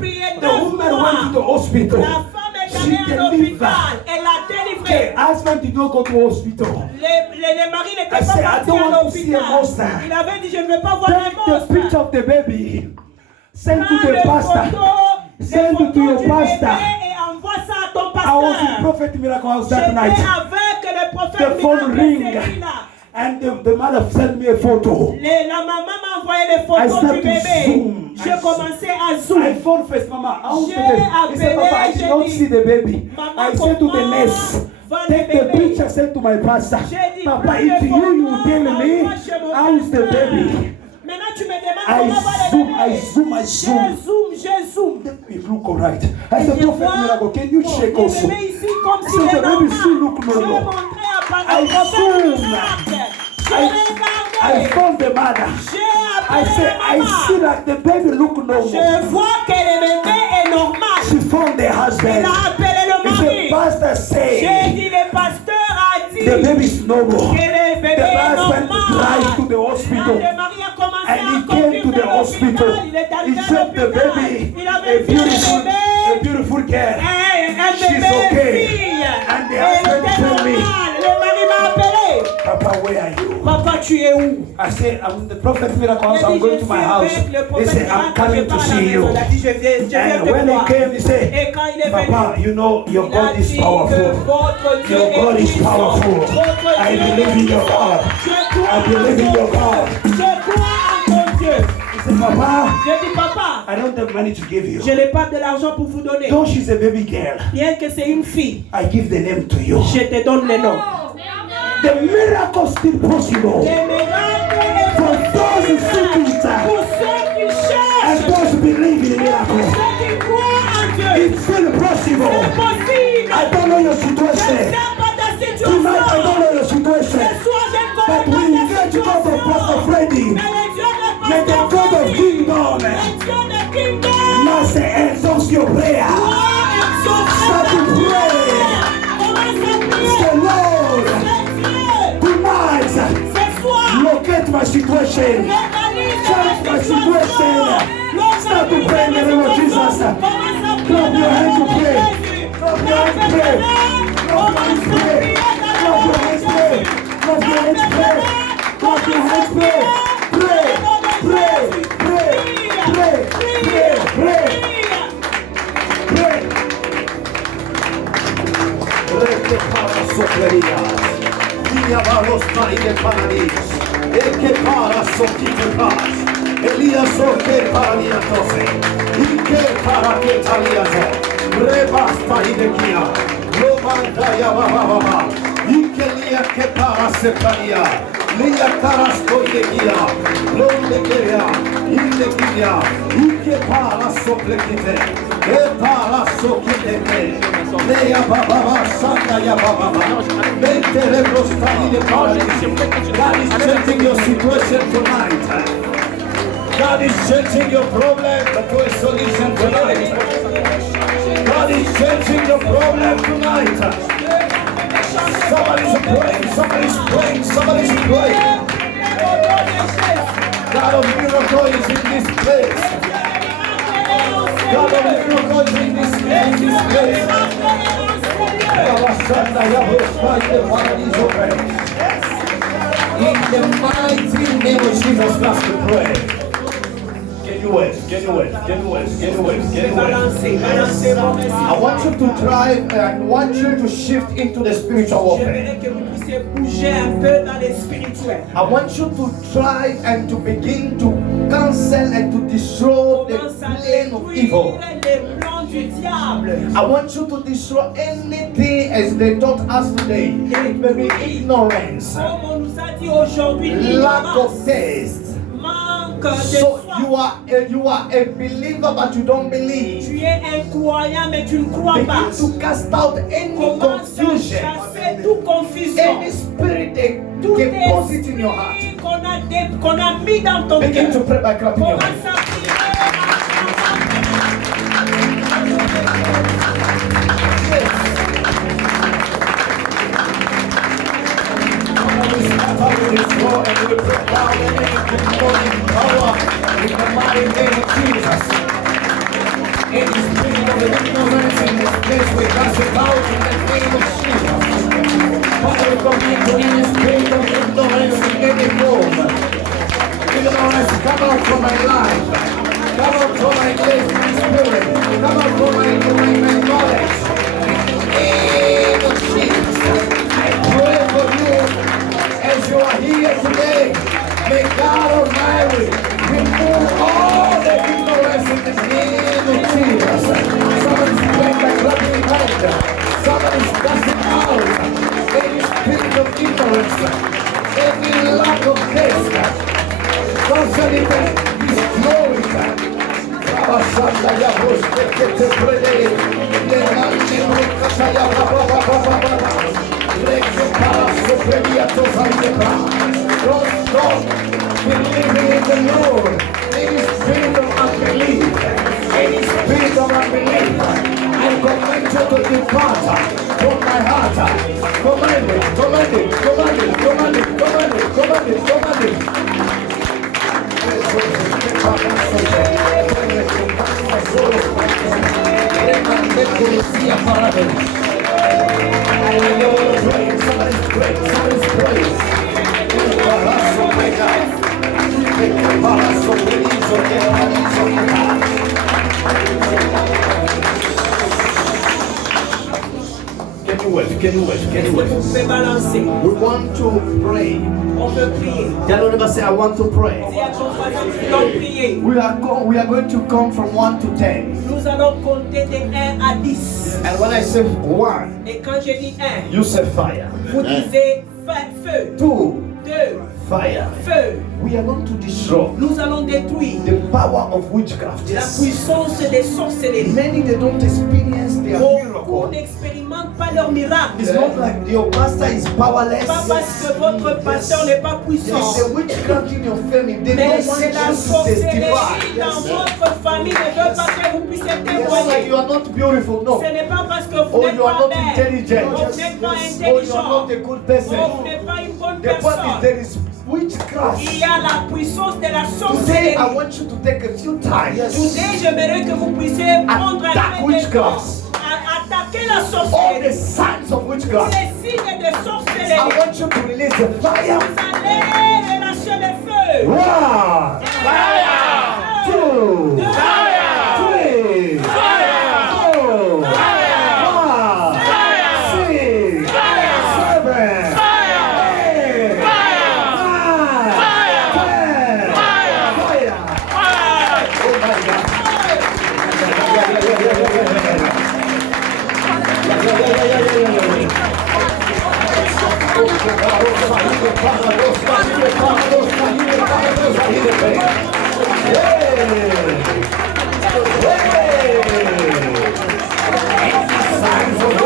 The woman went to the hospital. La femme est allée à l'hôpital. Elle a délivré. The husband did not go to hospital. Les maris n'étaient pas I said, I partis don't à want to see a l'hôpital. monster. Il avait dit, je ne veux pas voir un Take the picture monstre. of the baby. Send to Prends the les pastor. photos Send it to du your bébé pastor. et envoie ça à ton I was in pasteur. Prophet Miracle House that J'étais night. avec le prophète The phone Miracle ring. Selina. And the mother sent me a photo. La maman m'a envoyé les I photos started du to bébé. zoom. J'ai commencé à zoom. I phoned first, Mama. I want J'ai the baby. He said, Papa, I appelé, did j'ai not dit, see the baby. Maman, I said to the comment nurse, va le take the bébé? picture, send to my pastor. J'ai dit, Papa, prends if les you photos, tell me envoie chez mon how is the pasteur. baby, Maintenant, tu me demandes I comment va le zoom, bébé. I zoom, I zoom. J'ai zoom. It look alright. I said, Je Prophet vois Miracle, can you check le also? bébé ici comme I s'il said, est the baby still normal. look Je normal. montrais à I Prophète zoom. Miracle. I J'ai regardé. found the mother. J'ai I appelé said, la I maman. see that the baby look normal. Je vois que le bébé est normal. She found the Elle husband. a appelé le If the mari. pastor J'ai said dit, le pasteur a dit the baby is normal, que le bébé the est husband drive normal. to the hospital. Le mari a commencé And à he conduire came to the vers hospital. l'hôpital. Il est He arrivé à checked the l'hôpital. baby, Il a avait vu le bébé. beautiful girl. Un She's bébé okay. fille. And the Elle husband était told me, normale. Le mari m'a appelé. Papa, where are you? Papa, tu es où? I said, I'm the prophet Miracle House. Il a I'm dit, going je to suis my house. avec le He prophète said, I'm Miracle, je coming to pars à la see maison. you. Il a dit, je viens te And when he voir. came, he said, Et quand il est venu, Papa, you know your il a God is dit que powerful. votre Dieu Your God est is puissant. powerful. Votre I Dieu believe in your God. Je crois I believe in en ton your God. Dieu. Je crois en ton Dieu. He said, Papa, J'ai dit, papa, I don't have money to give you. je n'ai pas de l'argent pour vous donner. Though she's a baby girl, Bien que c'est une fille, I give the name to you. je te donne le nom. The miracle still possible Les miracles for those who seek it pour ceux qui and cherchent, those who believe in the miracle. ceux qui croient en Dieu. It's still possible. C'est possible. I don't know your Je ne situation. sais pas ta situation. Tonight I don't know your Ce situation. soir, je ne But connais we pas need ta to go to Pastor situation. Freddy. Mais le Dieu de May the Pasteur God of Freddy, kingdom le Dieu de Kingdom, must exhaust your prayer. doit exaucer Start ta to pray. prière. Commence à prier. Say, Lord, Dieu, tonight ce soir, locate my situation. localise Change ta my situation. Start to pray in the name of Jesus. Clap your hands to pray. Clap your hands to pray. Clap your hands to pray. Clap your hands to pray. Clap your hands to pray. Clap your hands to pray. Pray, pray, pray, pray, pray, pray, pray. Rete para soplerias. Via varos marine paradis. El que para sotite paz. Elías que para tose. Y que para que taliazo. Rebasta y de guía. Lo manda ya baba. Y que lía que para separía. Lía carasco y de guía. Lo de guía. Y de guía. Y que para soplequite. E para soquite. Lea baba. Santa ya baba. Mente rebrosta y de paradis. God is changing your situation tonight. God is changing your problem to a solution tonight. God is changing your problem tonight. Somebody's praying, somebody's praying, somebody's praying. God of miracle is in this place. God of miracle is in this place. In the mighty name of Jesus, let's pray. Get your ways, get your ways, get your ways, get your ways, get your ways. I want you to drive and I want you to shift into the spiritual warfare. I want you to drive and to begin to cancel and to destroy the plan of evil. I want you to destroy anything as they taught us today. Maybe ignorance, lack of taste. So you are a believer but you don't believe. Tu es un croyant mais tu ne crois pas. Begin to cast out any Commence à confusion, chasser toute confusion. any spirit Tout deposit in your heart. esprit qu'on a mis dans ton Begin cœur. to pray by clapping your Commence hands. à prier. place, we cast it out in the name of Jesus. Father, we command to any spirit of ignorance in any form. Ignorance, come out from my life. Come out from my place, my spirit. Come out from my knowledge. In the name of Jesus, I pray for you as you are here today. May God Almighty remove all the ignorance in the name of Jesus. Somebody's praying by clapping your hand. Somebody's casting out any spirit of ignorance, any lack of taste. Concerning His glory. Rabashanda Yahushke Kete Prede. Lemande Rukata Yababa. Leke Paraso Premiato Zayebra. God, believing in the Lord. Any spirit of unbelief. Any spirit of unbelief. I command you to depart from my heart. Command it, command it, command it, command it, command it, command it, command it. Somebody's praying, somebody's praying. Can you wait? We want to pray. On veut prier. Tell everybody, say, I want to pray. Dis à ton voisin, tu dois prier. We are going to come from 1 to 10. Nous allons compter de 1 à 10. And when I say 1, Et quand je dis 1, you say fire. vous disiez feu. 2, 2, fire. feu. We are going to destroy Nous allons détruire the power of witchcraft. la puissance des sorcelleries. Many they don't experience their Beaucoup miracle. n'expérimentent pas leur miracle. It's not like your pastor is powerless. Pas parce que votre pasteur n'est pas puissant. It's the witchcraft in your family. They Mais don't want c'est la you to sorcellerie testify. dans votre famille ne veut pas que vous puissiez It's not like témoigner. you are not beautiful. No. Ce n'est pas parce que vous Or n'êtes you are pas not belle, intelligent. ou vous n'êtes pas Or you are intelligent, not a good ou person. vous n'êtes pas une bonne The point is personne. there is witchcraft. Il y a la puissance de la Today sorcellerie. I want you to take a few times. Today, j'aimerais que vous puissiez prendre un Attack peu de temps witchcraft. à attaquer la All the sorcellerie. signs of Tous witchcraft. les signes de I sorcellerie. want you to release the fire. Vous allez relâcher le feu. 1, 2, 3, 4, 5, 6, 7, 8, 9, 10. Fire.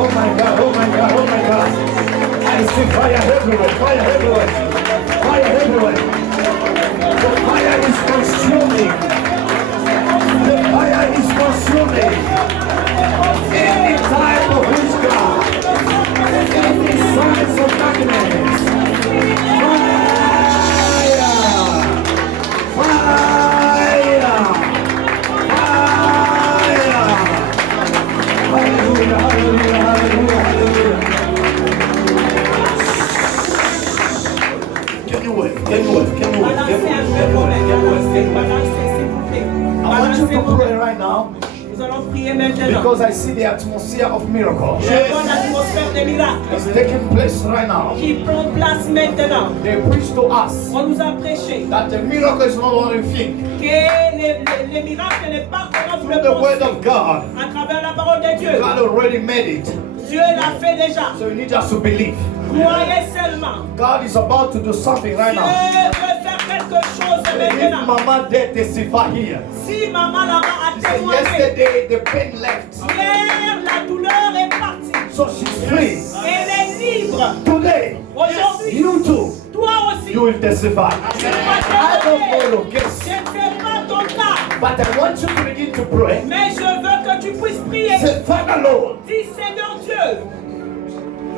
Oh my God. Any type of witchcraft. prier maintenant. Because I see the atmosphere of miracles. Je vois l'atmosphère des miracles It's taking place right now. qui prend place maintenant. They preach to us On nous a prêché that the miracle is not what we think. que les miracles n'est pas comme vous le The word pensez. of God, À travers la parole de Dieu, God already made it. Dieu l'a fait déjà. So you need just to believe. Croyez seulement. God is about to do something right Dieu now. veut faire quelque chose If maintenant. Mama did testify here, Si maman là-bas a say témoigné, yesterday the pain left. hier la douleur est partie. So she's free. Elle est libre. Today, Aujourd'hui, you too, toi aussi, you will testify. tu vas I don't know témoigner. your Je case, ne sais pas ton cas, but I want you to begin to pray. mais je veux que tu puisses prier. Say, Father Lord, Dis Seigneur Dieu,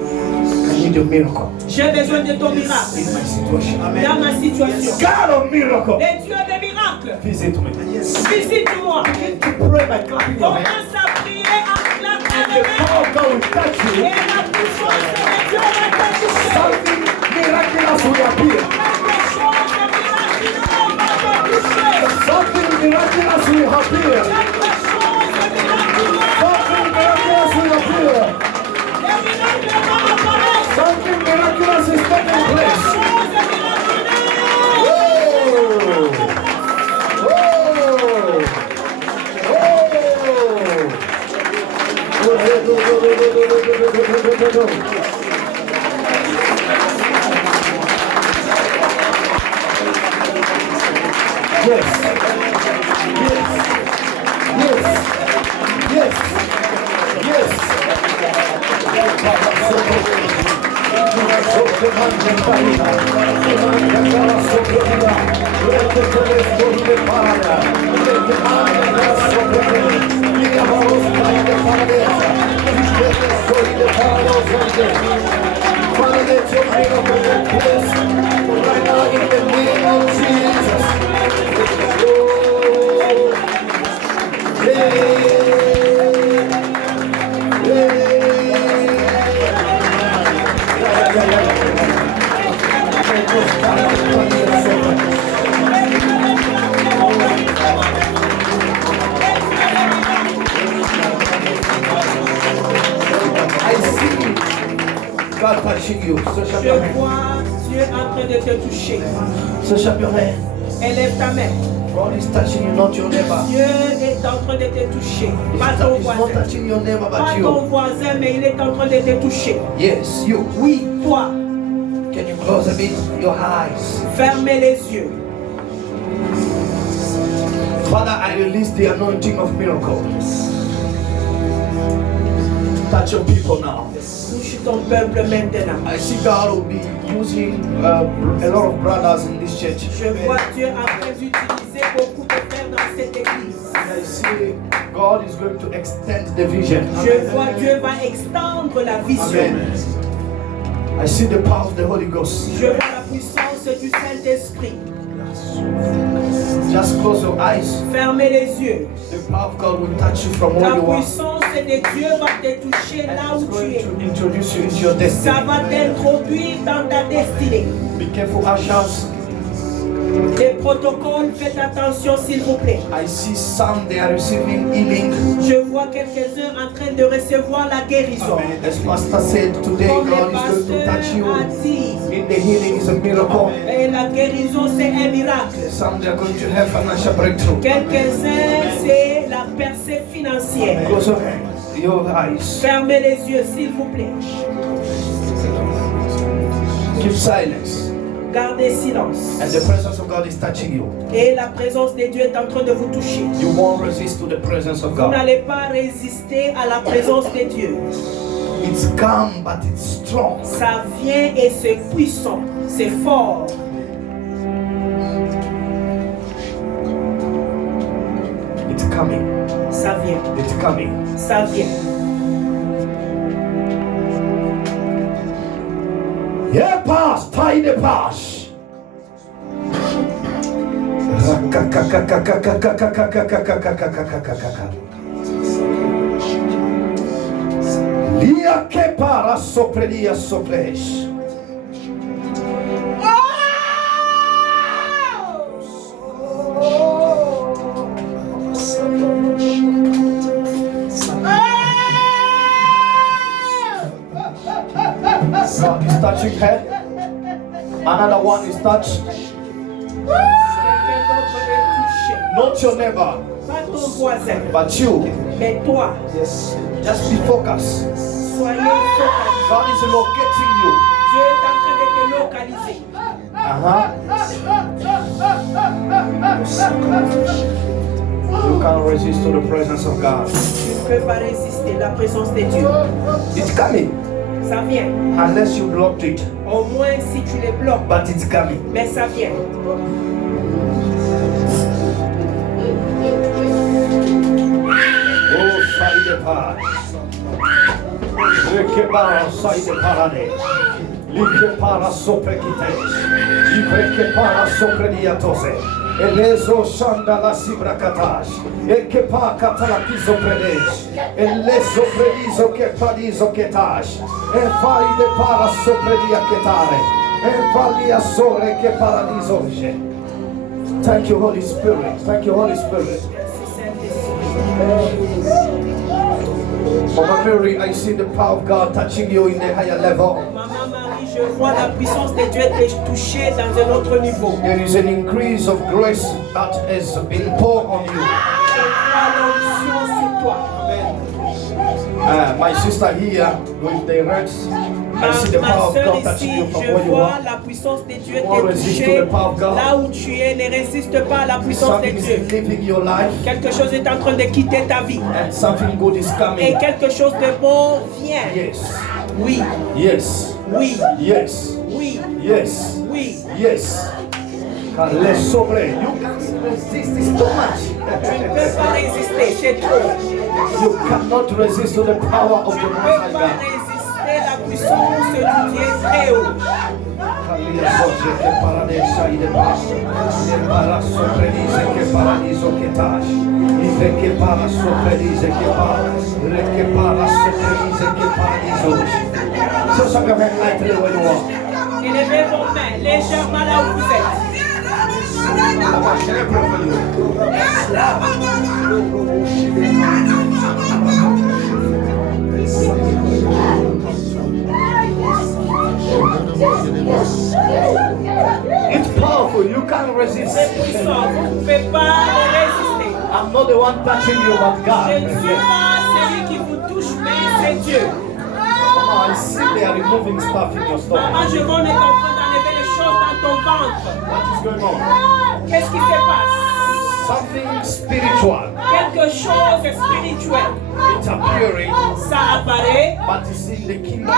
I need a miracle j'ai besoin de ton miracle in my situation. dans ma situation. God of miracle, Les dieux des miracles, visit me. visite-moi. Begin to pray by clapping your hands. Commence à prier en claquant The les mains. power of God will touch Et you. la puissance de Dieu va te toucher. Something miraculous will appear. Quelque chose de miraculeux va te toucher. Something miraculous will appear. Quelque chose de miraculeux. Something miraculous will appear. Les miracles vont apparaître. Something miraculous is taking Quelque place. chose de miraculeux. Whoa! Yes. Yes. Yes. Father, let your miracle take place right now in the name of Jesus. Oh, I see God touching you. So shall Je your hand. vois Dieu en train de te toucher. So shall your hand. Élève ta main. God is touching you, not your neighbor. Dieu est en train de te toucher. Pas ton He's not voisin. touching your neighbor, Pas but ton you. voisin, mais il est en train de te toucher. Yes, you. Oui, toi, Can you close a bit your eyes? fermez les yeux. Father, I release the anointing of miracles. Touch your people now. Touche ton peuple maintenant. I see God will be using a lot of brothers in this church. Je vois Dieu en train d'utiliser beaucoup de frères dans cette église. I see God is going to extend the vision. Je vois Dieu va extendre la vision. Amen. I see the power of the Holy Ghost. Je vois la puissance du Saint-Esprit. Just close your eyes. Fermez les yeux. The power of God will touch you from where La you are. puissance de Dieu va te toucher là It's où tu going es. to introduce you into your Ça destiny. va t'introduire dans ta destinée. Be careful, ushers. Les protocoles, faites attention s'il vous plaît. I see some they are receiving healing. Je vois quelques-uns en train de recevoir la guérison. As Pastor said today, Comme le God is going to touch pasteur you. a dit, In the healing is a miracle. et la guérison c'est un miracle. Some they are going to have financial breakthrough. Quelques-uns c'est la percée financière. Close your eyes. Fermez les yeux s'il vous plaît. Keep silence. Gardez silence. And the presence of God is touching you. Et la présence de Dieu est en train de vous toucher. You won't resist to the presence of Vous God. n'allez pas résister à la présence de Dieu. It's calm, but it's strong. Ça vient et c'est puissant, c'est fort. It's coming. Ça vient, It's coming. ça vient. Yeah, pass. Tie the pass. Lia que para sopredia sopres. touching her. Another one is touched. Quelqu'un d'autre est touché. Not your neighbor, Pas ton voisin, but you. mais toi. Just be focused. Soyez focalisés. God is locating you. Dieu est en train de te localiser. You can't resist to the presence of God. Tu ne peux pas résister la présence de Dieu. It's coming, Ça vient. unless you blocked it. Au moins si tu les bloques. But it's coming. Mais ça vient. Oh, sai de paz. Que para sai de parade. Like para sopra kites. Que para sopra diatose. Elezo shanda la sibra katash. Que pa katala kizo predes. Elezo predizo que pradizo ketash. Fai de para sopra diaketare. Fali a sole che paradiso. Thank you, Holy Spirit. Thank you, Holy Spirit. Mama Mary, I see the power of God touching you in a higher level. Maman Marie, je vois la puissance de Dieu te toucher dans un autre niveau. There is an increase of grace that has been poured on you. Je vois l'onction sur toi. My sister here with the reds, I see the Ma power of soeur God touching ici, you from je where you vois are. la puissance de Dieu Won't te resist to toucher. the power of God. Là où tu es, ne résiste pas à la puissance de Something Dieu. is leaving your life Quelque chose est en train de quitter ta vie. and something good is Et coming. quelque chose de bon vient. Yes, Oui, yes, oui, yes, oui, yes, oui. yes. Les sobre. You can't resist, it's too much. Tu ne peux pas résister, c'est trop. You cannot resist to the power of Tu the ne Most peux High pas God. résister la puissance du Dieu très haut. Kalia Zoche che paradesa ide passo, e para sorprese che paradiso che tash, ife che para sorprese che para, re che para sorprese che paradiso. So something like the way you are. Élevez vos mains légèrement là où vous êtes. Can I pray for you? It's powerful, you can't resist. C'est puissant, vous ne pouvez pas le résister. I'm not the one touching you, but Je God. ne suis pas celui qui vous touche, mais c'est Dieu. Oh, I see they are removing stuff in your stomach. Maman, je vois, on est en train d'enlever les choses dans ton ventre. What is going on? Qu'est-ce qui se passe? Something spiritual. Quelque chose de spirituel. It's appearing, Ça apparaît, but it's in the kingdom.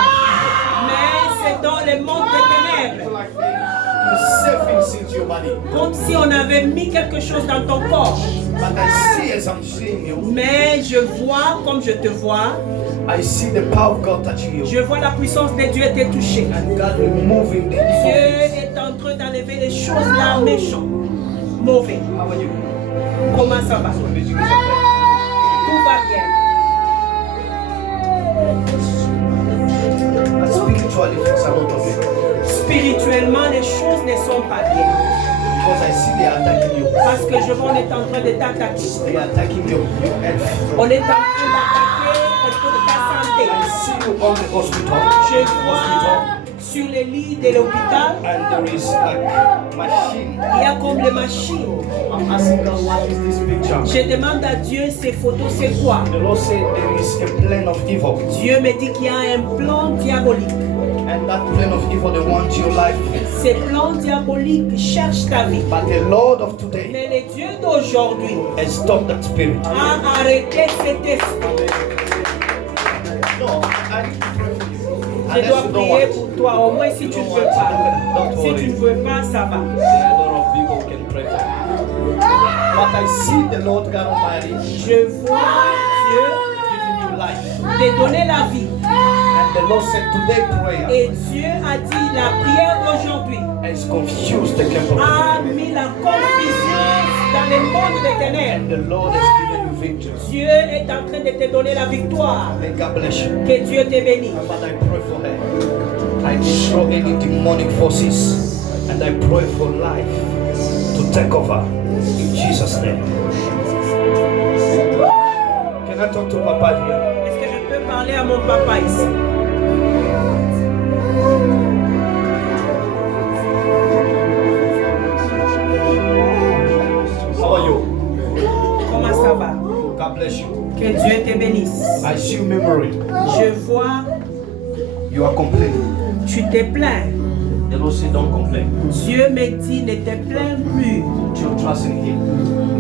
mais c'est dans le monde des ténèbres. Like you're safe into your body. Comme si on avait mis quelque chose dans ton corps. But I see as I'm seeing you, Mais je vois, comme je te vois, I see the power of God touching you. je vois la puissance de Dieu te toucher. And God removing the evil Dieu things. est en train d'enlever les choses là méchantes, mauvais. How are you? Comment ça va? Tout va bien. But spiritually, things are not okay. Spirituellement, les choses ne sont pas bien. Because I see they are attacking you. Parce que je vois, on est en train de t'attaquer. They are attacking your health. On est en train d'attaquer ta santé. I see you on the hospital. Je vois sur les lits de l'hôpital, And there is like machine. il y a comme les machines. I'm asking God, what is this picture? Je demande à Dieu, ces photos, c'est quoi? The Lord said there is a plan of evil. Dieu me dit qu'il y a un plan diabolique. And that plan of evil, they want your life. Ces plans diaboliques cherchent ta vie. But the Lord of today Mais le Dieu d'aujourd'hui has stopped that spirit. a arrêté cet esprit. No, I need to pray for you. Je dois Unless you don't prier want. pour toi, au moins si tu ne veux pas. Si tu ne veux pas, ça va. There are a lot of people who can pray for you. But I see the Lord God Almighty Je vois Dieu giving you life. te donner la vie. And the Lord said today prayer Et Dieu a dit la prière d'aujourd'hui has confused the camp of the a enemy. mis la confusion dans le monde des ténèbres. And the Lord has given you victory. Dieu est en train de te donner la victoire. May God bless you. Que Dieu te bénisse. But I pray for her. I destroy any demonic forces. And I pray for life to take over. In Jesus' name. Can I talk to Papa here? Est-ce que je peux parler à mon papa ici? bless you. Que Dieu te bénisse. I see you murmuring. Je vois, You are complaining. tu te plains. The Lord said, don't complain. Dieu me dit, ne te plains plus. Put your trust in Him.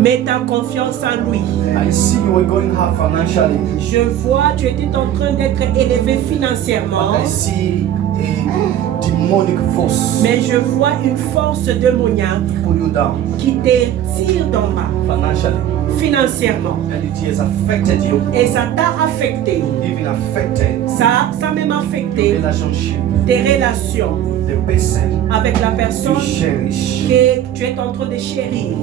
Mets ta confiance en lui. I see you were going hard financially. Je vois, tu étais en train d'être élevé financièrement. But I see a demonic force Mais je vois une force démoniaque pull you down qui te tire d'en bas financially. financièrement. And it has affected you, Et ça t'a affecté. even affected Ça a même affecté relationship. tes relations The person avec la you personne cherish, que tu es en train de chérir.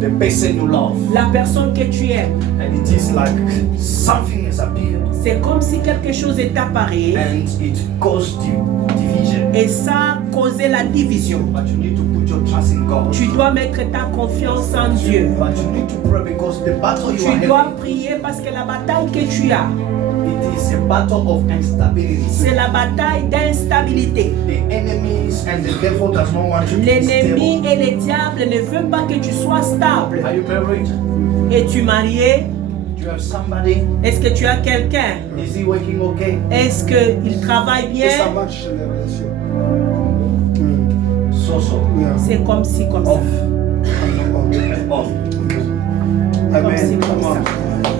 the person you love. La personne que tu aimes. And it is like something has appeared C'est comme si quelque chose est apparu and it caused division. et ça a causé la division. But you need to put your trust in God. Tu dois mettre ta confiance en Dieu. But you need to pray because the battle you are Tu dois having, prier parce que la bataille que tu as, it is a battle of instability. c'est la bataille d'instabilité. The enemies and the devil does not want you to be L'ennemi stable. et le diable ne veulent pas que tu sois stable. Are you married? Es-tu marié? Do you have somebody? Est-ce que tu as quelqu'un? Is he working okay? Est-ce qu'il travaille bien? Ça marche les relations. So. Yeah. C'est comme si, comme ça. Off. On. Comme si, Amen. comme ça.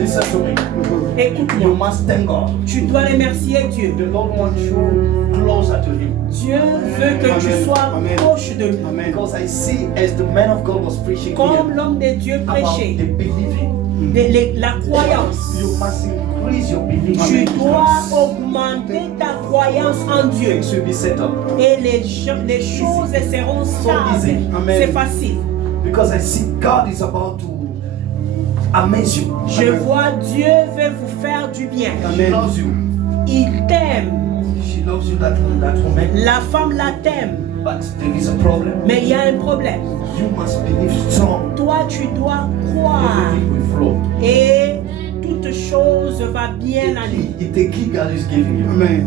Listen to me. You Écoute-moi. must thank God. Tu dois remercier Dieu. The Lord wants you closer to Him. Dieu veut que tu Amen. sois Amen. proche de lui. Amen. Because I see as the man of God was preaching Comme here l'homme de Dieu about prêchait, the believing. la croyance. You must increase your belief. Tu dois augmenter ta croyance en Dieu. Things will be set up. Et les choses seront stables. Amen. C'est facile. Because I see God is about to amaze you. Je Amen. vois Dieu veut vous faire du bien. She Amen. loves you. Il t'aime. She loves you, that woman. La femme la t'aime. But there is a problem. Mais il y a un problème. You must believe strong. Toi, tu dois croire. Everything will flow. Et toute chose va bien aller. It's the key God is giving you. Amen.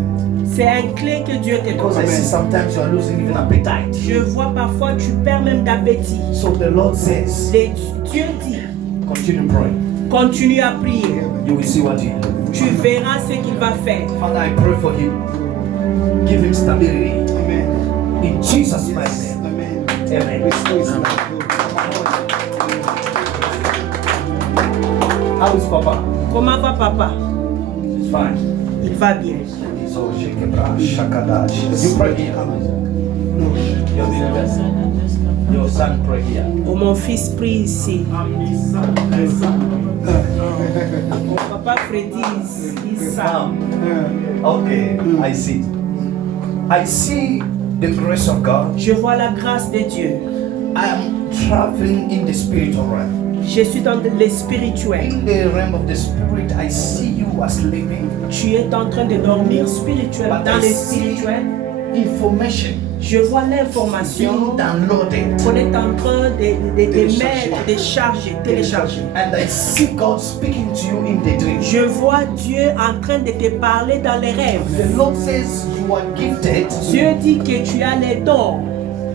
C'est un clé que Dieu te Because I donne. see sometimes you are losing even appetite. Je vois parfois tu perds même d'appétit. So the Lord says, Dieu dit, continue praying. continue à prier. You will see what He will do. Tu verras ce qu'il va faire. Father, I pray for him. Give him stability. Amen. In Jesus' mighty name. Amen. Amen. Restore his Amen. life. How is Papa? Comment va papa? It's fine. Il va bien. So Shekebra, Shakadash. You pray here. No. Your believers. Your son pray here. Oh, mon fils prie ici. Mon papa Freddy is Sam. Yeah. Okay, I see. I see the grace of God. Je vois la grâce de Dieu. I am traveling in the spiritual realm. Je suis dans le spirituel. In the realm of the spirit, I see you are sleeping. Tu es en train de dormir spirituel. But Dans I le see spirituel, information je vois being l'information downloaded. qu'on est en train de mettre, de charger, télécharger. And I see God speaking to you in the dream. Je vois Dieu en train de te parler dans les rêves. The Lord says you are gifted Dieu dit que tu as les dons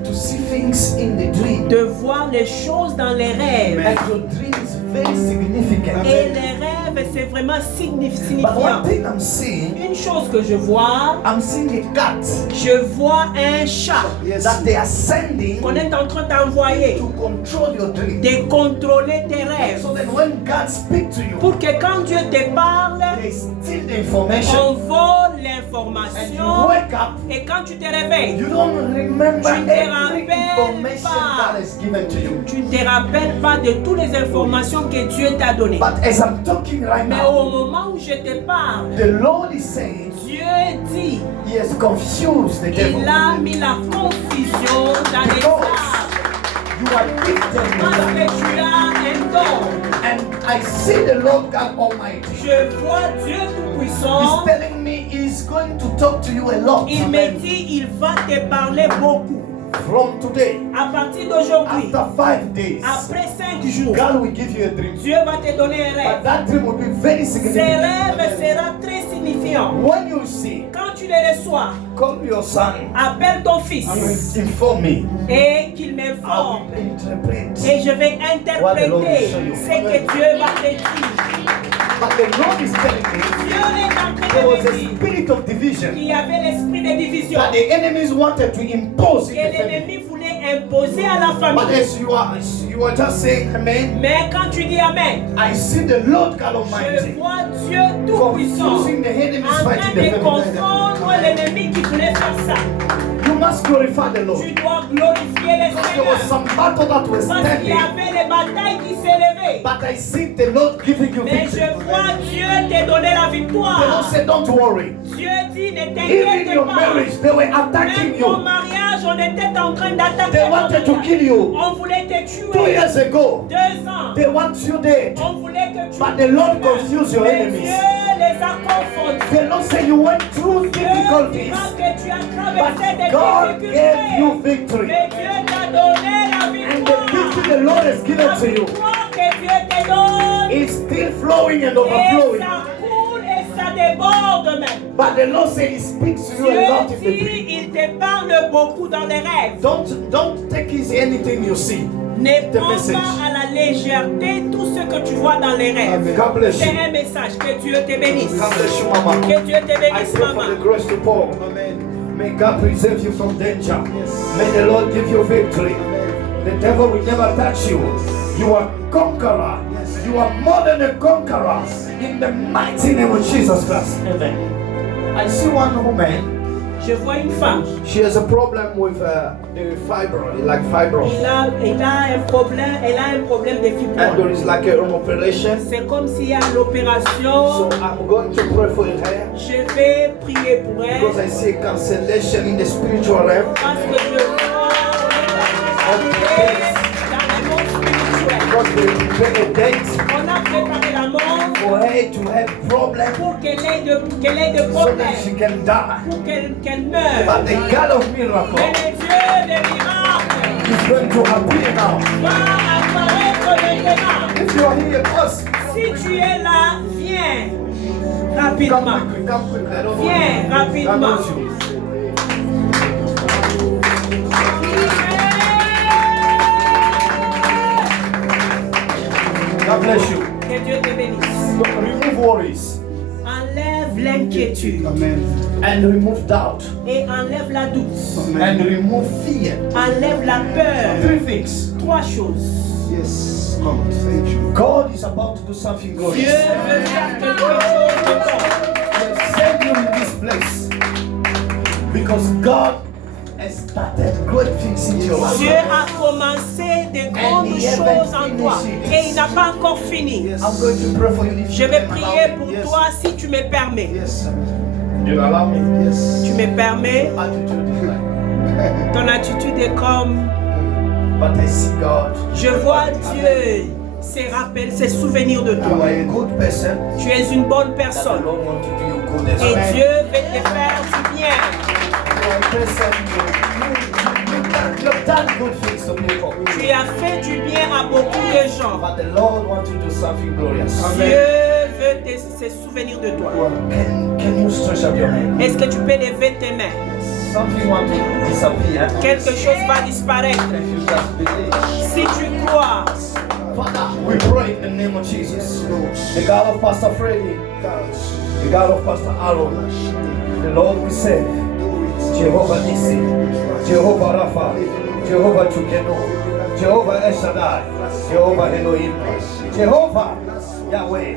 to see things in the dream. de voir les choses dans les rêves. And your dream is very significant. Et les rêves, c'est vraiment But one signifiant. thing I'm seeing, Une chose que je vois, I'm seeing a cat je vois un chat Yes. that they are sending qu'on est en train d'envoyer to control your dream. de contrôler tes rêves. So that when God speaks to you, Pour que quand Dieu te parle, they steal the information on vole and you l'information. wake up. Et quand tu te réveilles, You don't remember Tu te every rappelles information pas. that is given to you. tu ne te rappelles pas de toutes les informations que Dieu t'a données. But as I'm talking right Mais now, au moment où je te parle, the Lord is saying Dieu dit, He has confused the devil. il a mis la confusion dans les Because âmes. you are gifted Parce with que that. tu as un don. And I see the Lord God Almighty. Je vois Dieu He's Tout-Puissant. telling me He's going to talk to you a lot. Il me dit, il va te parler beaucoup. From today, À partir d'aujourd'hui, after 5 days, après 5 jours, God will give you a dream. Dieu va te donner un But rêve. that dream will be very Ce significant. rêve sera très signifiant. When you see, Quand tu les reçois, call your son appelle ton fils and inform me. et qu'il I m'informe. will interpret. Et je vais interpréter ce que Dieu va te dire. But the Lord is telling me Dieu est en train there de was me a dire spirit of division qu'il y avait l'esprit de division. that the enemies wanted to impose in Que the family. l'ennemi voulait imposer à la But famille. as you are just saying amen, Mais quand tu dis Amen, I see the Lord God je Almighty vois Dieu Tout-Puissant confusing the enemies en fighting train the de family. confondre l'ennemi qui voulait faire ça. You must glorify the Lord. Tu dois glorifier le Because there was Seigneur. some battle that was Parce qu'il y standing. avait les batailles qui s'élevaient. But I see the Lord giving you Mais victory. je vois Dieu te donner la The Lord victoire. said, don't worry. Dieu dit, ne Even t'inquiète your pas. marriage, they were attacking Même ton you. mariage, on était en train d'attaquer. They ton wanted to mariage. kill you. On voulait te 2 tuer. years ago, 2 ans. they want you dead. On voulait te tuer. But the Lord confused your Mais enemies. Dieu les a confondus. The Lord said you went through Dieu difficulties. dira que tu as traversé des But God gave you difficultés. victory. Mais Dieu t'a donné la And the victoire. victory the Lord has given La to you victoire que Dieu te donne. is still flowing and Et overflowing. ça coule et ça déborde même. But the Lord said He speaks to you a lot Dieu in the dream. dit, il te parle beaucoup dans les rêves. Don't take easy anything you see. Ne The prends message. pas à la légèreté tout ce que tu vois dans les rêves. God bless C'est you. un message. Que Dieu te bénisse. God bless you, Mama. Que Dieu te I bénisse, pray for maman. the grace to pour. May God preserve you from danger. May the Lord give you victory. The devil will never touch you. You are conqueror. You are more than a conqueror. In the mighty name of Jesus Christ. Amen. I see one woman. Je vois une femme. She has a problem with the fibroid, like fibroid. Elle a un problème de And there fibromes. is like an operation. C'est comme s'il y a So l'opération. I'm going to pray for her Je vais prier pour because elle. I see a cancellation in the spiritual realm. Parce que je vois dans le monde spirituel. Because we prepare a date On a préparé la mort for her to have problems pour qu'elle ait de so that she problèmes. can die. Pour qu'elle meure. But the God of Mais miracle le Dieu des miracles is going to appear now. va apparaître maintenant. If you are here, us, Si tu es là, viens come rapidement. quickly, come quickly. I don't Viens want you. God rapidement. bless you. God bless you. Que Dieu te bénisse. So remove worries Enlève l'inquiétude and remove doubt et enlève la doute. and remove fear. Enlève la peur. 3 things. 3 choses. Yes, God, thank you. God is about to do something Dieu glorious. veut faire quelque chose de bon. He has sent you in this place because God has started great things in your Dieu life. a commencé de grandes choses en toi et il n'a pas encore fini. I'm going to pray for you. If Je you vais can prier allow pour me. toi si tu me permets. Yes, You allow me? yes. Tu me permets. Attitude is like, Ton attitude est comme but I see God. je vois Dieu se souvenir de You toi. are a good person. Tu es une bonne That the personne Lord wants to do you good as et well. Dieu veut te faire du bien. You are a person. You've done good things to people. Tu as fait du bien à beaucoup de gens. But the Lord wants to do something glorious. Dieu veut se souvenir de toi. Can you stretch up your hand? Est-ce que tu peux lever tes mains? Something wants to disappear. Quelque chose va disparaître. If you just believe. Si tu crois, Father, we pray in the name of Jesus. The God of Pastor Freddy, the God of Pastor Aaron, the Lord we serve, Jehovah Nissi, Jehovah Rapha, Jehovah Chukeno, Jehovah El Shaddai, Jehovah Elohim, Jehovah Yahweh.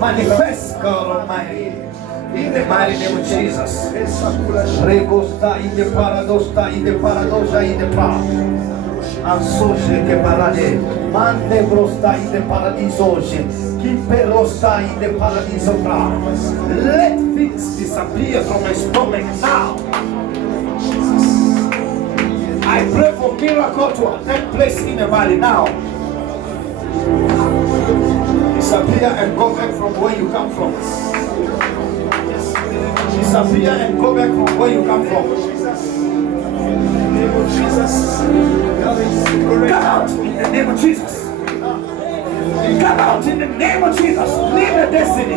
Manifest, God Almighty, in the mighty name of Jesus. Regosta in the paradosta, in the paradoxa, in the power. Ansoje che parade, mante brosta in the paradisoje, chi perosta in the paradiso bra. Let things disappear from my stomach now. I pray for miracle to take place in the body now. Disappear and go back from where you come from. Disappear and go back from where you come from. Come out in the name of Jesus. Come out in the name of Jesus. Live a destiny.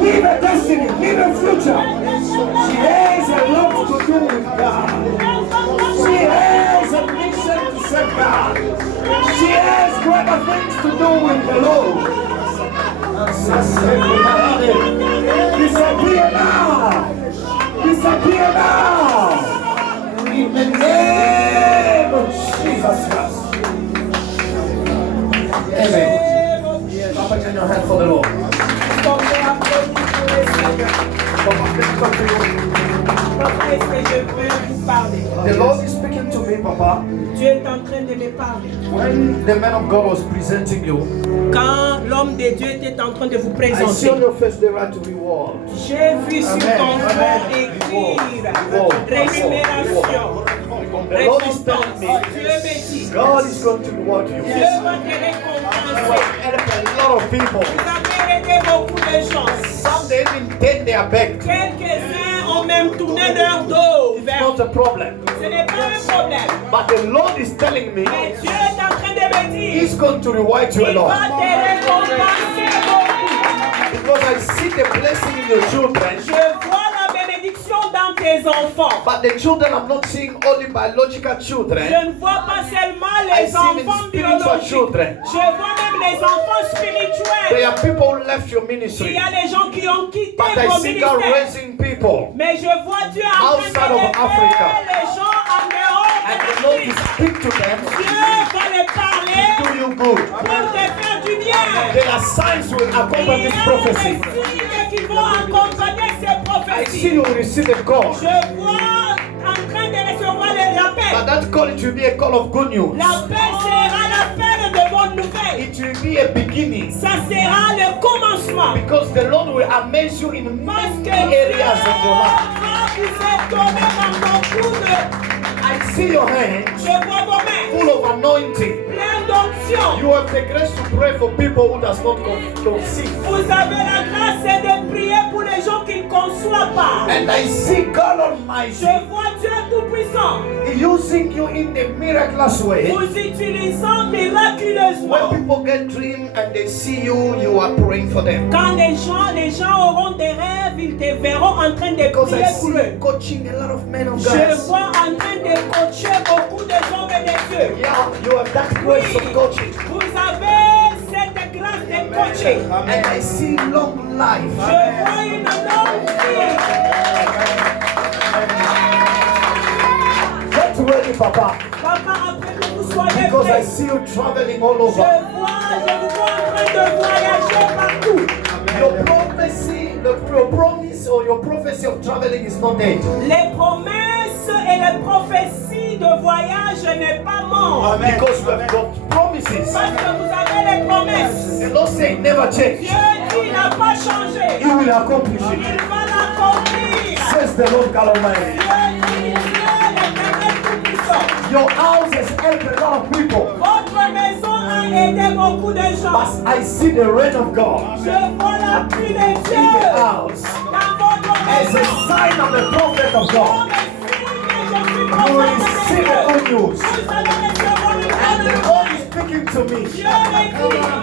Live a destiny. Live a future. She has a lot to do with God. She has a mission to serve God. She has greater things to do with the Lord. Disappear now. Disappear now. In the name of Jesus Christ. Amen. Papa, turn your hand for the Lord. Papa, est-ce que je peux vous parler? The Lord is speaking to me, Papa. Dieu est en train de me parler. When the man of God was presenting you, Quand l'homme de Dieu était en train de vous I see présenter, on your face the right to reward. j'ai vu sur Amen. ton front Amen. écrire Reward. rémunération. The Lord is telling Récompense. me, Dieu me dit, God is going to reward you. Dieu va te You récompenser. have helped a lot of people. Vous avez aidé beaucoup de gens. Some they even turn their back. Quelques-uns ont même tourné leur dos It's vers not a problem. Ce n'est pas un problème. But the Lord is telling me Mais Dieu est en train de me dire, He's going to reward you a il va lot. te récompenser beaucoup. Because I see the blessing in your children. Je vois la bénédiction dans tes enfants. But the children I'm not seeing only biological Je children. ne vois pas seulement I les see even enfants spiritual biologiques. children. Je vois même les enfants There spirituels. are people who left your Il ministry. y a des gens qui ont quitté But I vos see God ministères. raising people. Mais je vois Dieu en train Outside de of lever Africa. les gens en dehors And de the Lord will l'Afrique. speak to them. Dieu va les parler Do you good. pour te faire du bien. There are signs will Il accompany y a this des prophecy. signes qui vont accompagner ces I see prophéties. you will receive a call. Je vois en train de recevoir l'appel. But that call, it will be a call of good news. L'appel sera l'appel de bonnes nouvelles. It will be a beginning. Ça sera le commencement. Because the Lord will amaze you in Parce que many Dieu areas of your life. va vous étonner dans beaucoup de... I see your hands Je vois vos mains full of anointing. pleines d'onction. You have the grace to pray for people who does not conceive. Vous avez la grâce de prier pour les gens qui ne conçoivent pas. And I see God Almighty Je vois Dieu Tout-Puissant using you in a miraculous way. vous utilisant When miraculeusement. people get dreams and they see you, you are praying for them. Quand les gens auront des rêves, ils te verront en train de Because I prier see pour you eux. coaching a lot of men of Je God. vois en train de coacher beaucoup de hommes et de Dieu. Yeah, you have that grace of coaching. Vous avez cette grâce de coacher. And I see long Je life. vois une longue vie. Get ready, Papa. Papa, après que vous soyez Because I prêts, see you traveling all je over. vous vois en train de voyager partout. Your promise or your prophecy of traveling is not dead. Les promesses et les prophéties de voyage n'est pas mort. Because you have got promises. Parce que vous avez les promesses. The Lord say never change. Dieu dit, il n'a pas changé. He will accomplish Il it. va l'accomplir. Says the Lord God Almighty. Dieu dit, Dieu l'Éternel Tout-Puissant. Your house has helped a lot of people. Votre maison a aidé beaucoup de gens. But I see the rain of God Je vois la pluie de in the Dieu house dans votre as a maison. sign of the prophet of God. You will receive the good news. And the Lord is speaking to me.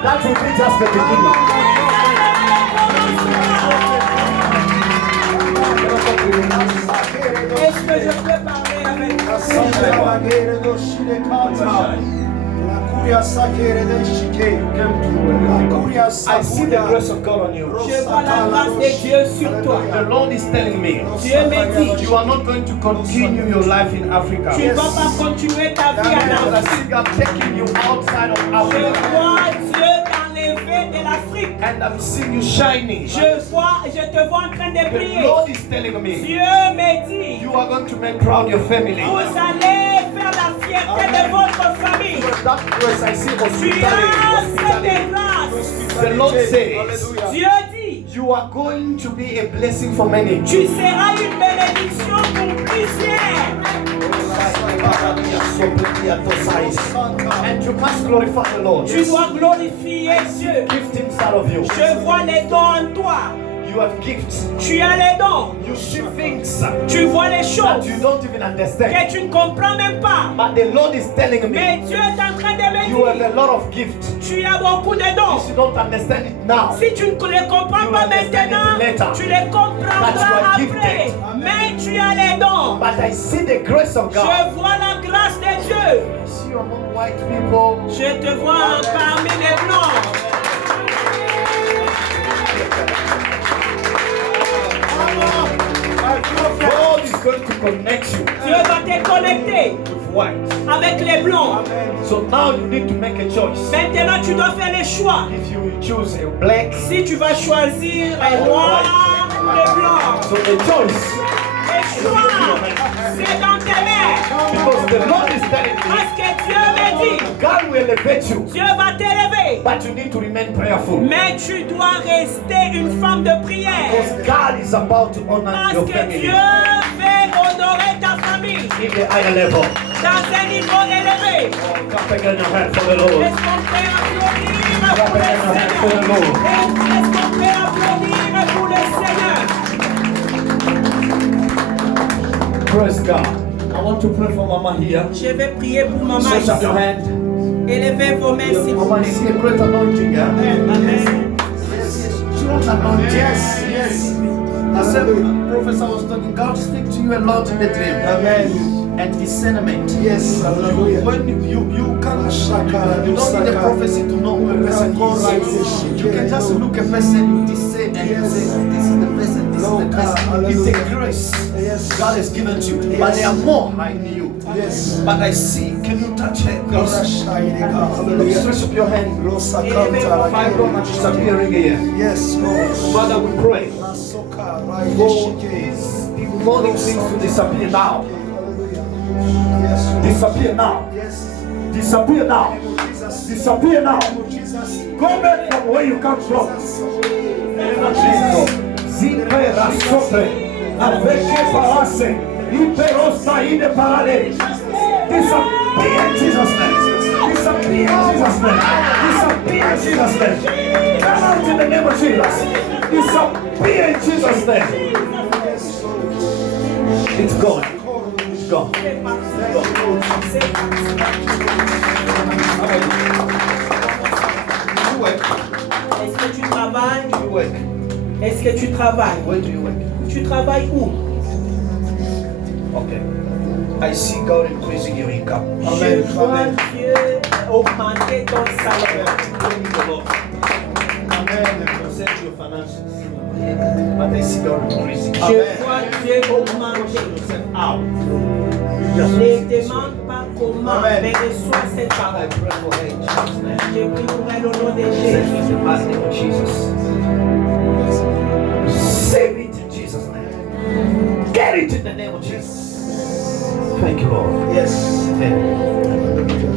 That will be just the beginning. Est-ce que je peux parler avec I see the grace of God on you. Je vois la grâce de Dieu sur toi. The Lord is telling me Dieu me dit, you are not going to continue your life in Africa. tu ne vas pas continuer ta vie en Because I Afrique. see God taking you outside of Je Africa. vois Dieu t'enlever de l'Afrique. And I'm seeing you shining. Je te vois en train de The prier. Lord is telling me Dieu me dit, you are going to make proud your family. vous allez faire la fierté de votre famille. That grace I see Tu hospitality. as Hospitality. cette grâce. The Lord says Dieu dit, you are going to be a blessing for many. tu seras une bénédiction pour plusieurs. And you must glorify the Lord. Tu dois glorifier Dieu. Giftings out of you. Je vois les dons en toi. You have gifts. Tu as les dons. You see things Tu vois les that choses you don't even understand. que tu ne comprends même pas. But the Lord is telling Mais me Dieu est en train de me you have dire, a lot of gifts. tu as beaucoup de dons. If you don't understand it now, Si tu ne les comprends pas maintenant, tu les comprendras après. Mais tu as les dons. but I see the grace of God. Je vois la grâce de Dieu. I see you among white people. Je te vois parmi les blancs. connect you Dieu va te connecter with white. avec les blancs. So now you need to make a choice. Maintenant, tu dois faire les choix. If you will choose a black, Si tu vas choisir un noir ou le blanc, so the choice, les choix, c'est dans tes mains. because the Lord is telling me, Parce que Dieu m'a dit, God will elevate you, Dieu va t'élever. but you need to remain prayerful. Mais tu dois rester une femme de prière. Because God is about to honor Parce your que family Dieu veut honorer ta famille in the higher level. dans un niveau élevé. Clap again your hand for the Lord. Est-ce qu'on peut applaudir pour le Seigneur? Est-ce qu'on peut applaudir pour le Seigneur? Praise God. I want to pray for Mama here. Je vais prier pour maman Stretch up your ici. hand. Élevez vos mains s'il vous Mama, plaît. you see a great anointing, yeah? Amen. Great anointing. Yes, yes. I said, Professor was talking, God speak to you a lot in the dream. Amen. And discernment. Yes, hallelujah. When you don't need a prophecy to know who a person is. You can just look a person, you discern, and you say, this is the person, this is the person. It's a grace Yes. God has given to you. But there are more in you. Yes. But I see, can you touch her? Hallelujah. Stretch up your hand. Fibro much disappearing here. Yes, Lord. Father, we pray. For these demonic things to disappear now. Yes, Disappear now. yes. Disappear now. Jesus. Disappear now. Jesus. Go back from where you come from. Zipera sopre, aveke parase, iperosa ide parale. Disappear in Jesus' name. Disappear in Jesus' name. Disappear in Jesus' name. Come out in the name of Jesus. Disappear in Jesus' name. It's gone. It's gone. C'est parti. C'est You work. parti. Est-ce que tu travailles? You work. Est-ce que tu travailles? Where do you work? Tu travailles où? Okay. I see God increasing your income. Je vois Dieu augmenter ton salaire. Amen. Present your finances. But I see God increasing. Je vois Dieu augmenter. Out. Ne demande pas comment, Amen. mais reçois cette I parole. pray for her in Jesus' name. Je prie pour elle au nom de Save Jésus. it in the mighty name of Jesus. Save it in Jesus' name. Get it in the name of Jesus. Thank you, Lord. Yes. Amen.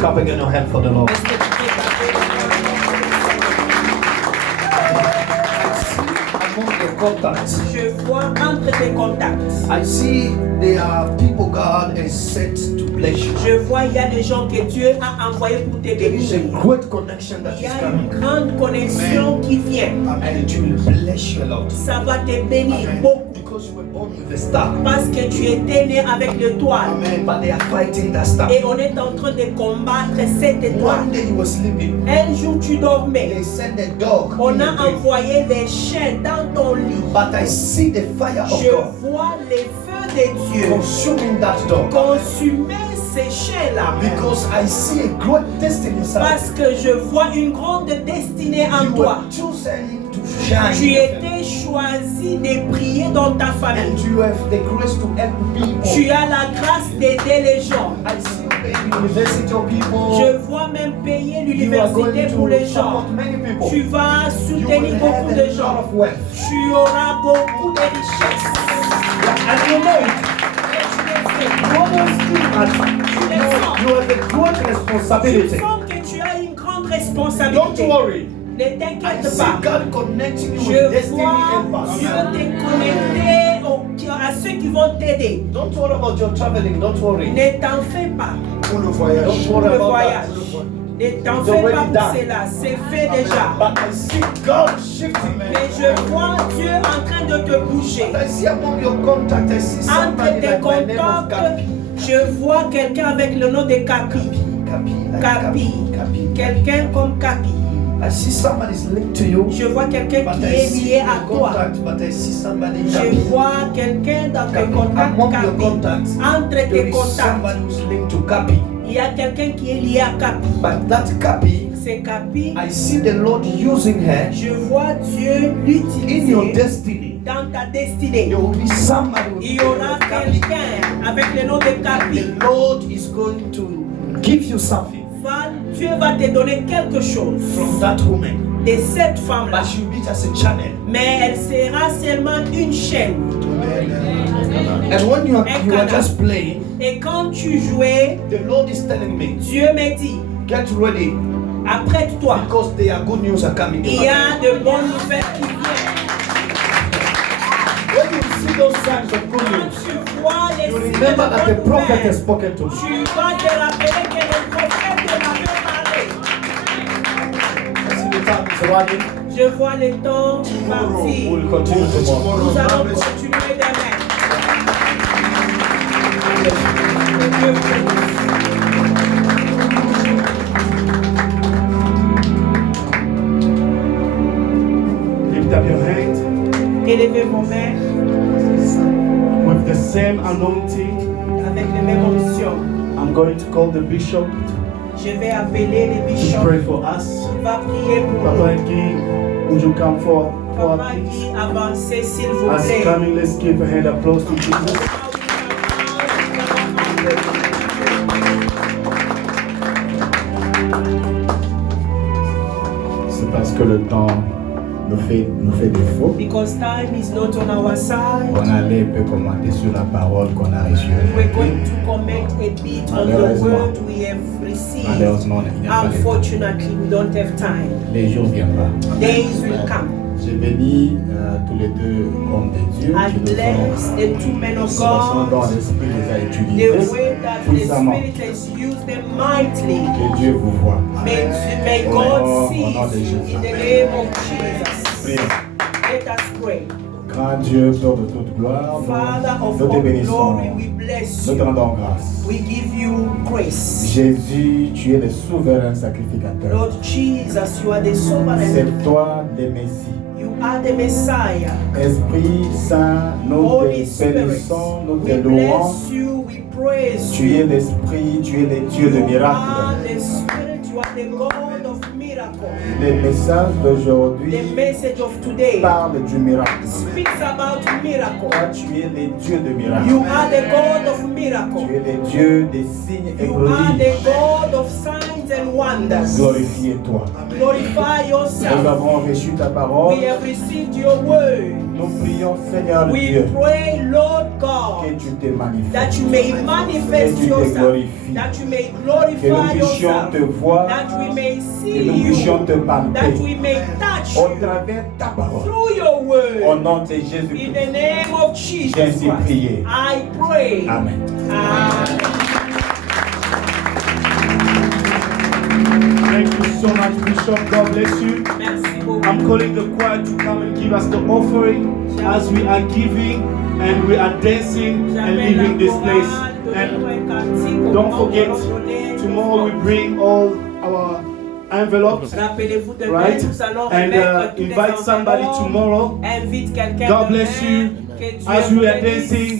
Clap again your hand for the Lord. Est-ce que tu peux taper? Among the contacts, Je vois entre tes contacts. I see there are people God has sent to bless you. Je vois il y a des gens que Dieu a envoyés pour te There is a bénir. great connection that Il y is a coming. une grande connexion qui vient. And it will bless you a lot. Ça va te bénir beaucoup Because you were born with a star. parce que tu étais né avec l'étoile. Amen. But they are fighting that star. Et on est en train de combattre cette étoile. One day you were sleeping. Un jour tu dormais. They sent a dog. On in a your dream. envoyé des chiens dans ton lit. But I see the fire of Je God vois les feux de Dieu consuming that dog. consumer ces chiens-là. Because I see a great destiny inside. Parce que je vois une grande destinée en You toi. were chosen to shine. Tu étais choisi de prier dans ta And famille. you have the grace to help people. Tu as la grâce d'aider les gens. I see the university of people. Je vois même payer You are going l'université pour les to gens. support many people. Tu vas You soutenir will beaucoup have de a lot gens. of wealth. Tu auras beaucoup de richesses. And you know it. Et tu le sais. You almost feel that you have a great Tu responsibility. sens que tu as une grande Don't responsabilité. worry. Ne I t'inquiète see pas. God connecting you with Je destiny vois helpers. Dieu te connecter à ceux qui vont t'aider. Don't worry about your traveling. Don't worry. Ne t'en fais pas Pour le voyage. Don't pour worry le about voyage. that. Ne t'en It's fais pas already pour done. cela. C'est fait déjà. But I see God shifting. Mais je vois Dieu en train de te bouger. I see among your contacts, I see Entre somebody tes like my name of contacts, Kapi. je vois quelqu'un avec le nom de Capi. Kapi, like Capi. Kapi. Quelqu'un comme Capi. I see somebody's linked to you. Je vois quelqu'un But qui I est see lié à your toi. contact, but I see somebody Je Kapi. vois quelqu'un dans tes Kapi. contacts Among your Capi. contacts, Entre there tes is contacts, somebody who's linked to Kapi. il y a quelqu'un qui est lié à Capi. But that Kapi ces capilles, I see the Lord using her je vois Dieu in l'utiliser your destiny. dans ta destinée. There will be somebody with Il y the name aura of Capi. quelqu'un avec le nom de Capi. The Lord is going to give you something Dieu va te donner quelque chose from that woman, de cette femme-là. but she'll be just a channel. Mais elle sera seulement une chaîne. And when you are just playing, Et quand tu jouais, the Lord is telling me, Dieu me dit, get ready apprête-toi. because there are good news are coming. Il y a de bonnes nouvelles qui viennent. When you see those signs of good Quand news, tu vois les you signes de remember that the bonnes prophet has nouvelles, spoken to me. tu vas te rappeler que le prophète t'avait parlé. I see the time is running. Je vois le temps partir. We'll continue tomorrow. Nous allons continuer demain. Que Dieu vous bénisse. Lift up your hand Élevez vos mains with the same anointing. avec les mêmes options. I'm going to call the bishop Je vais appeler les to bishops. pray for us. Il va prier pour Papa nous. Guy, would you come forward, Papa please? Guy, avancez s'il vous As plaît. coming, let's give a hand applause to Jesus. C'est parce que le temps nous fait défaut. Because time is not on our side. On allait un peu commenter sur la parole qu'on a reçue. We're going to comment a bit on the word we have received. Malheureusement, il n'y a pas de temps. Unfortunately, we don't have time. Les jours viendront. Days will come. Je bénis tous les deux hommes de Dieu I qui nous bless ont the two men of façon dont God. l'Esprit les a The utilisés way that the puissamment. Spirit has used them mightily. Que Dieu vous voit. May God see Au nom de Jésus. in the name of Jesus. Prions. Let us pray. Grand Dieu, Père de toute gloire, Father of nous te all bénissons. glory, we bless Nous te you. rendons grâce. We give you grace. Jésus, tu es le souverain sacrificateur. Lord Jesus, you are the sovereign. C'est toi le Messie. You are the Messiah. Esprit Saint, nous Holy te Spirit, bénissons, nous te we louons. bless you, we praise Tu es you. l'Esprit, tu es le Dieu de You are miracles. the Spirit, you are the God of miracles. Le message d'aujourd'hui The message of today parle du miracle. speaks about miracle. Toi, tu es le Dieu de miracles. You are the God of Tu miracle. es le Dieu des signes et You are prodiges. the God of signs and wonders. Glorifie-toi. Glorify Nous yourself. avons reçu ta parole. We have received your word. Nous prions, Seigneur We Dieu, pray, Lord que God, tu te manifestes. that you may manifest Que tu te yourself, glorifies. that you may Que nous glorify puissions yourself, te voir, that we may que see nous puissions you, te that palper we may touch au you travers ta parole. through your Au word. nom de In Jésus-Christ. the name of Jesus J'ai ainsi Christ, prié. I pray. Amen. Amen. Thank you so much, Bishop. God bless you. Merci beaucoup. I'm calling the choir to come and give us the offering as we are giving and we are dancing and J'appelle leaving la this chorale, place. donnez-nous And un cantique, don't on forget, va donner tomorrow we une bring all our envelopes, Rappelez-vous demain, right? nous allons And remettre tous les invite somebody enveloppes. tomorrow. Invite quelqu'un God demain. bless you Que Dieu as vous we are bénisse. dancing.